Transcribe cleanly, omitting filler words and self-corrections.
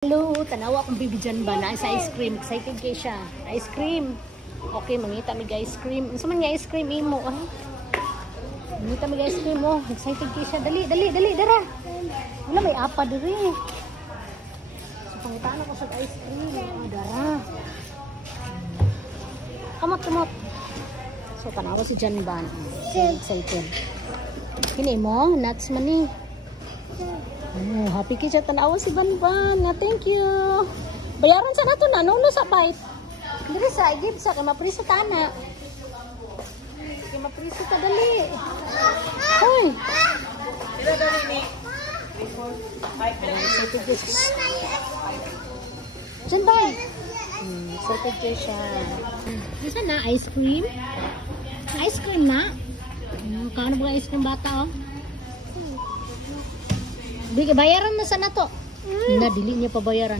Hello, tanawa akong bibidyan ba na sa ice cream. Excited kayo siya. Ice cream. Okay, mangita mig ice cream. Unsa man nga ice cream imo? Ay. Mangita mig ice cream mo. Excited kayo siya. Dali, dara. Wala may apa diri. So pangitaan ako sa ice cream. Dara. Kamot. So tanawa si Jan Ban. Excited. Kini mo, nuts man ni. Oh, happy kay siya tanawa si Banban. Nga, thank you. Bayaran sa nato na nuno sa bite. Diri sa give sa kay mapriso tana. Kay mapriso ta dali. Hoy. Sila dali ni. 5 Diyan ba? Excited kay siya. Isa na ice cream? Ice cream na? Kano ba ice cream bata oh? Bayaran na sana to. Na dili niya pa bayaran.